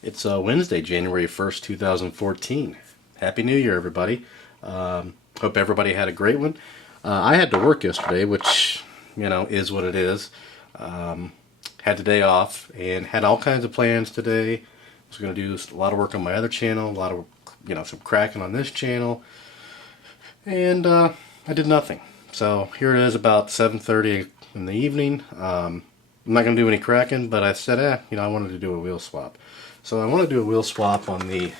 It's Wednesday, January 1st, 2014. Happy New Year, everybody. Hope everybody had a great one. I had to work yesterday, which, is what it is. Had the day off and had all kinds of plans today. I was going to do a lot of work on my other channel, a lot of, some cracking on this channel. And I did nothing. So here it is about 7:30 in the evening. I'm not going to do any cracking, but I said, I wanted to do a wheel swap. So I want to do a wheel swap on the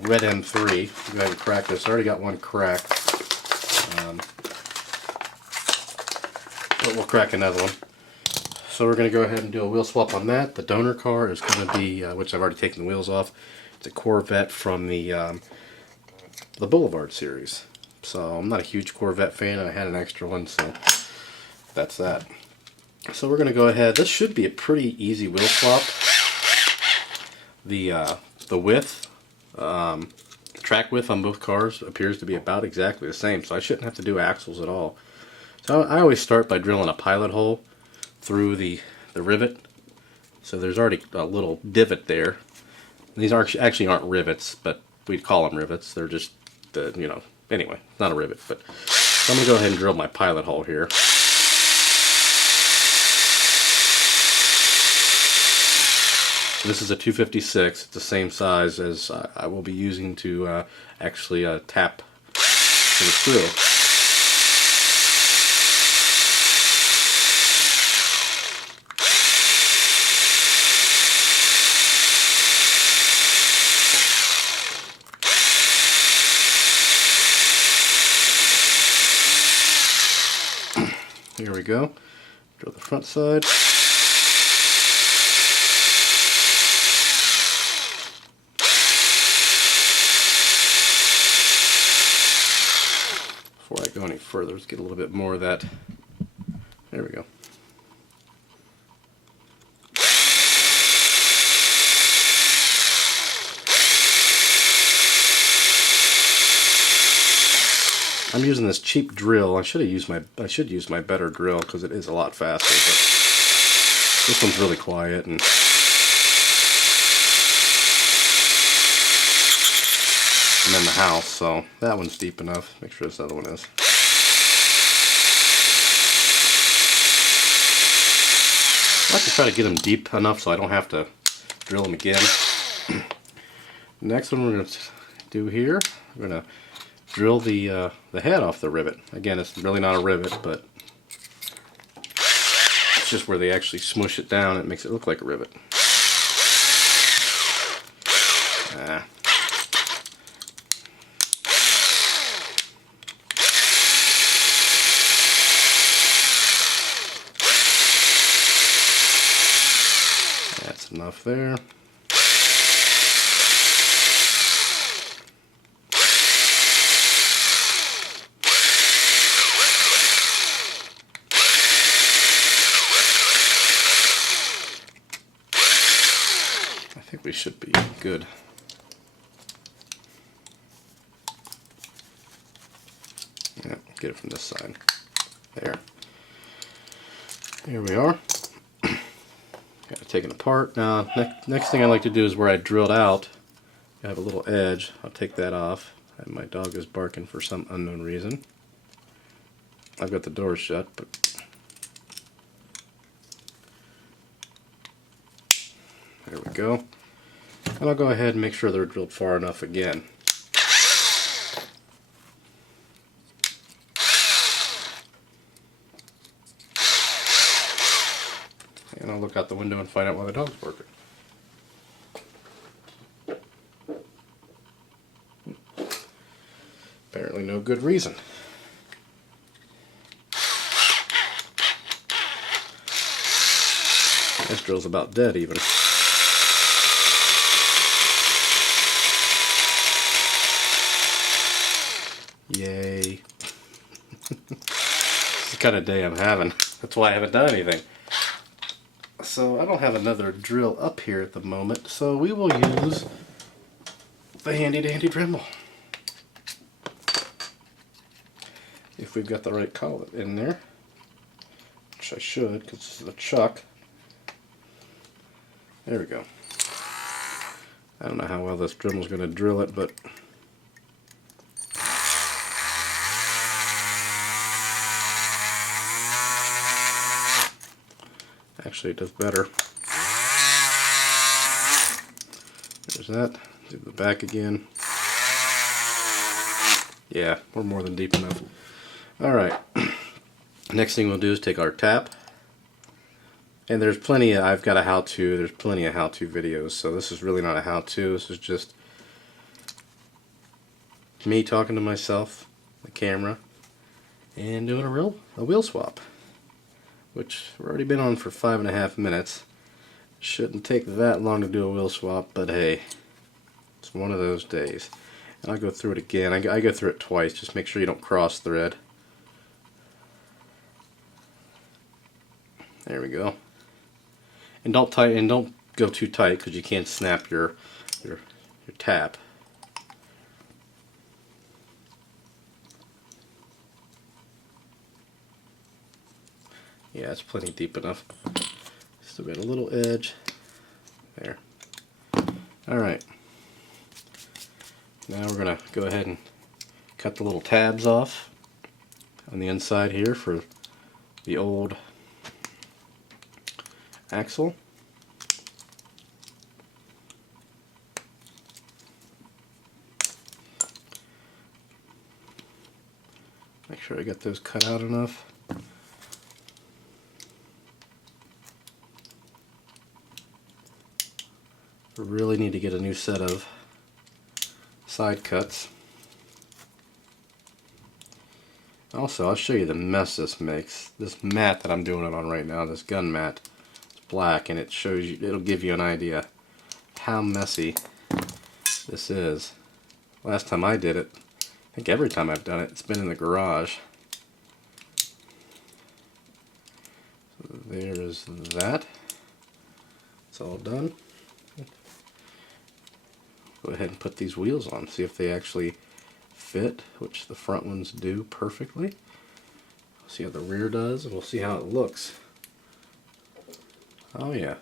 red M3. Go ahead and crack this. I already got one cracked. But we'll crack another one. So we're going to go ahead and do a wheel swap on that. The donor car is going to be, which I've already taken the wheels off. It's a Corvette from the Boulevard series. So I'm not a huge Corvette fan, and I had an extra one, so that's that. So we're going to go ahead. This should be a pretty easy wheel swap. The width, the track width on both cars appears to be about exactly the same, so I shouldn't have to do axles at all. So I always start by drilling a pilot hole through the rivet. So there's already a little divot there. These actually aren't rivets, but we'd call them rivets. They're just anyway, not a rivet. But so I'm going to go ahead and drill my pilot hole here. This is a 256. It's the same size as I will be using to actually tap to the screw. Here we go. Drill the front side. Before I go any further, let's get a little bit more of that. There we go. I'm using this cheap drill. I should use my better drill because it is a lot faster. But this one's really quiet, and I'm in the house, so that one's deep enough. Make sure this other one is. I like to try to get them deep enough so I don't have to drill them again. Next one we're going to do here, we're going to drill the head off the rivet. Again, it's really not a rivet, but it's just where they actually smush it down. It makes it look like a rivet. That's enough there. I think we should be good. Yeah, get it from this side. There. Here we are. Got it taken apart. Now, next thing I like to do is where I drilled out, I have a little edge. I'll take that off. And my dog is barking for some unknown reason. I've got the door shut, but there we go. And I'll go ahead and make sure they're drilled far enough again. And I'll look out the window and find out why the dog's barking. Apparently no good reason. This drill's about dead even. Yay. It's the kind of day I'm having. That's why I haven't done anything. So I don't have another drill up here at the moment, so we will use the handy dandy Dremel. If we've got the right collet in there, which I should, because this is a chuck. There we go. I don't know how well this Dremel's going to drill it, but actually it does better. There's that. Do the back again. Yeah, we're more than deep enough. Alright. Next thing we'll do is take our tap. And there's plenty of, I've got a how-to, there's plenty of how-to videos, so this is really not a how-to, this is just me talking to myself, the camera, and doing a wheel swap, which we've already been on for 5.5 minutes. Shouldn't take that long to do a wheel swap, but hey, it's one of those days. And I'll go through it again. I go through it twice, just make sure you don't cross thread. There we go. And don't go too tight because you can't snap your tap. Yeah, it's plenty deep enough. Still got a little edge there. Alright. Now we're going to go ahead and cut the little tabs off on the inside here for the old axle. Make sure I got those cut out enough. We really need to get a new set of side cuts. Also, I'll show you the mess this makes. This mat that I'm doing it on right now, this gun mat, it's black, and it shows you, it'll give you an idea how messy this is. Last time I did it, I think every time I've done it, it's been in the garage. So there's that. It's all done. Go ahead and put these wheels on, see if they actually fit, which the front ones do perfectly. See how the rear does, and we'll see how it looks. Oh yeah.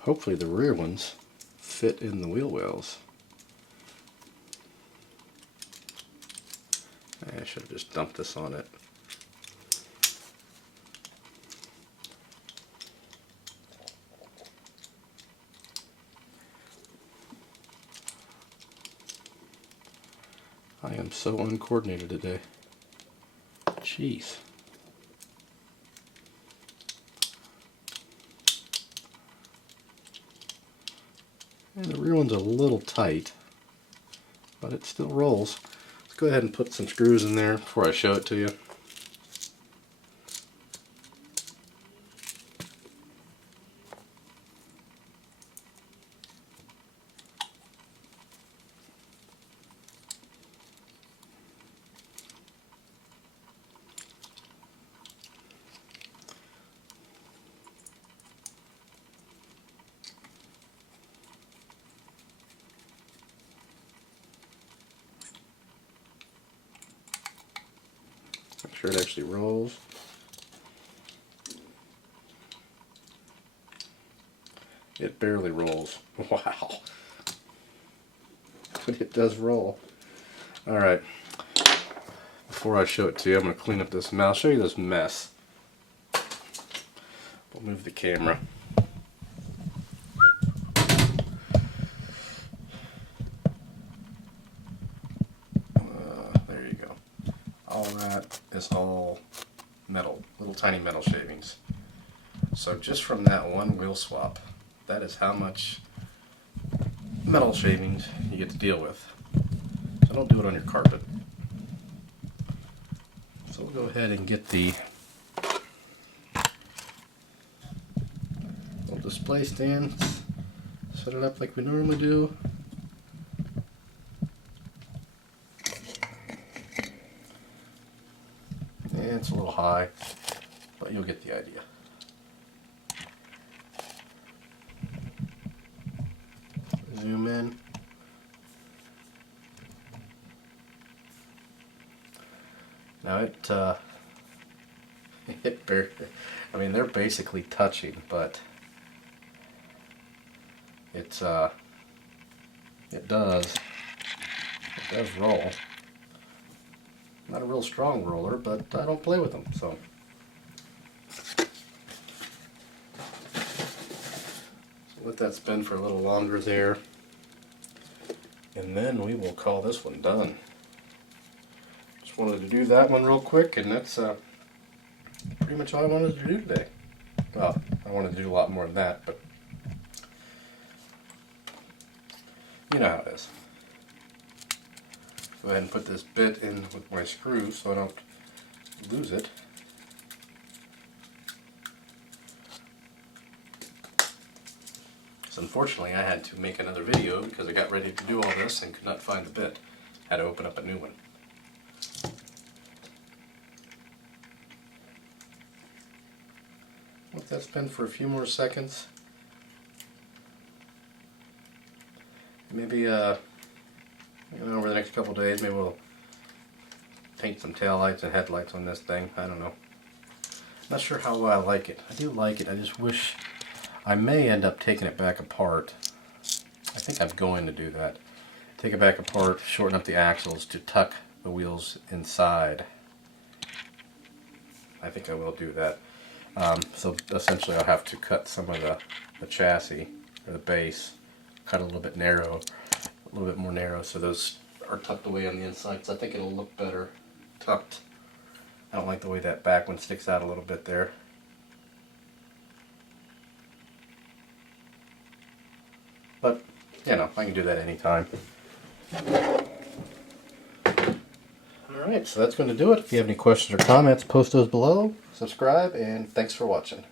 Hopefully the rear ones fit in the wheel wells. I should have just dumped this on it. I am so uncoordinated today. Jeez. And the rear one's a little tight, but it still rolls. Let's go ahead and put some screws in there before I show it to you. Make sure it actually rolls. It barely rolls. Wow. But it does roll. Alright. Before I show it to you, I'm going to clean up this mess. I'll show you this mess. We'll move the camera. There you go. All that is all metal, little tiny metal shavings. So just from that one wheel swap, that is how much metal shavings you get to deal with. So don't do it on your carpet. So we'll go ahead and get the little display stand, set it up like we normally do. And it's a little high, but you'll get the idea. Zoom in. Now I mean, they're basically touching, but it does roll. Not a real strong roller, but I don't play with them, so. Let that spin for a little longer there, and then we will call this one done. Just wanted to do that one real quick, and that's pretty much all I wanted to do today. Well, I wanted to do a lot more than that, but you know how it is. Go ahead and put this bit in with my screw so I don't lose it. So unfortunately I had to make another video because I got ready to do all this and could not find the bit. Had to open up a new one. Let that spin for a few more seconds. Maybe over the next couple days, maybe we'll paint some taillights and headlights on this thing. I don't know. Not sure how I like it. I do like it. I just wish I may end up taking it back apart. I think I'm going to do that. Take it back apart, shorten up the axles to tuck the wheels inside. I think I will do that. So essentially I'll have to cut some of the chassis, or the base, cut a little bit narrow, a little bit more narrow, so those are tucked away on the inside, because I think it'll look better tucked. I don't like the way that back one sticks out a little bit there. But, you know, I can do that anytime. Alright, so that's going to do it. If you have any questions or comments, post those below, subscribe, and thanks for watching.